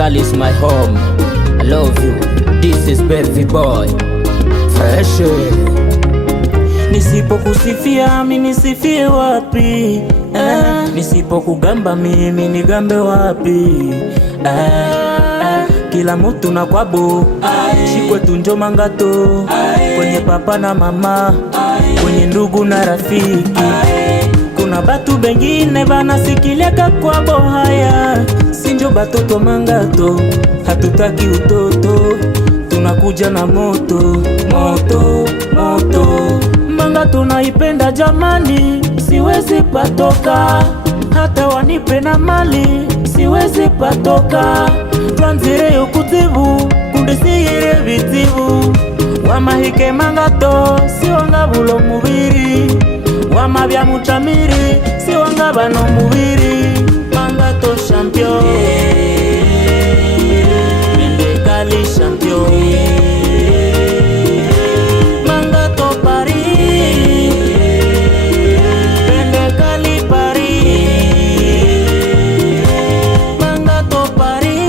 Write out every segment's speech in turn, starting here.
Cali is my home. I love you. This is baby boy Fresh. Nisipokusifia mimi nisifie wapi? Nisipokugamba mimi nigambe wapi? Kila mtu na kwabo, shikwetu njo mangato, kwenye papa na mama, kwenye ndugu na rafiki. Kuna batu bengine banasikilia kwabo, haya sinjo batoto mangato, hatutaki utoto, tunakuja na moto, moto, moto. Mangato naipenda jamani, siwezi patoka, hata wanipe na mali, siwezi patoka. Twanzire yokutivu, kundisire bitivu, wamahike mangato, siwanga bulo mubiri, wamabya muchamiri, siwanga bano mubiri. Mangato champion, Pende Cali champion, Mangato Paris, Pende Cali Paris, Mangato Paris,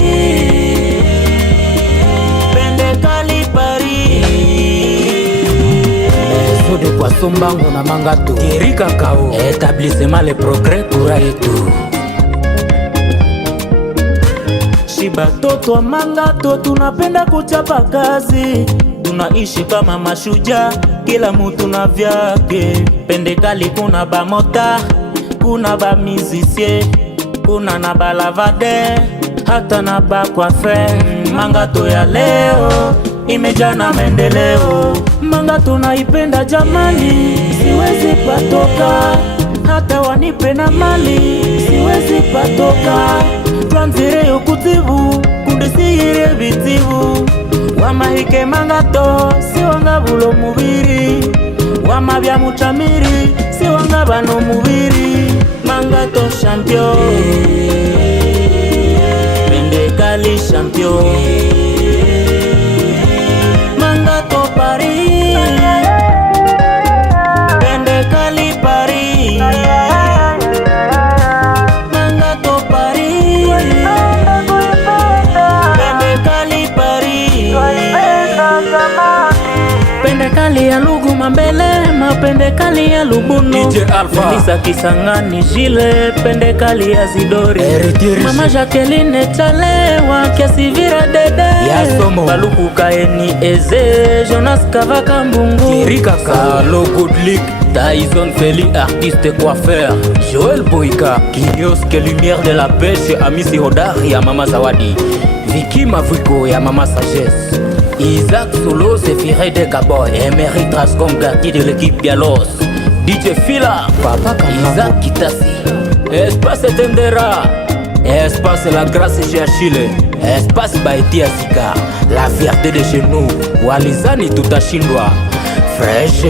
Pende Cali Paris. Maison de poisson bango na mangato, Thierry Cacao, établissement Le Progrès kura yetu. Shiba toto wa mangato, tunapenda kuchapa kazi, tunaishi kama mashujaa, kila mtu na vyake. Pende Cali kuna ba mota, kuna ba musicien, kuna na ba lavade, hata na ba coiffeur. Mangato ya leo imejaa na maendeleo, mangato naipenda jamani, siwezi patoka, hata wanipe na mali, siwezi patoka. Twanzire yokutivu, kundisire bitivu, wamahike mangato, siwanga bulo mubiri, wamabya muchamiri, siwanga bano mubiri. Mangato champion, Pende Cali champion, Mangato Paris, Pende Cali Paris, Mangato Paris, Pende Cali Paris. Pende Cali ya Lugu Mambele, Pende Cali ya Lubuno, DJ Alpha, Lisa Kisangani Jile, Pende Cali ya Zidori, Mama Jacqueline Chalewa, Kiasivira Dede, Yasomo, Baluku Kaeni Eze, Jonas Kavaka Mbungu, Thierry Cacao, Lo Good League, Tyson Feli, artiste coiffeur, Joel Boyka, Kiosque Lumière de la Pêche, Amisi Hodari ya Mama Zawadi, Vicky Mavuko ya Mama Sagesse, Isaac Solo, Zéphiré de Gaboy, Emery Trascom, Gatti de l'équipe Bialos, DJ Fila, Papa Kamala, Isaac Kitasi, Espace Tendera, Espace La Grâce chez Achille, Espace Baïti Azika, la fierté de chez nous, Walizani Tutashindwa, Fresh,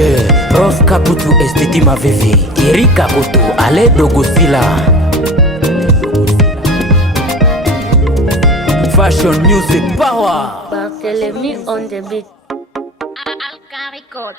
Prof Kaputu Esteti Mavevi, Thierry Kaputu, Ale Dogosila, Fashion Music Power, Barthélemy on the beat. Alka Record.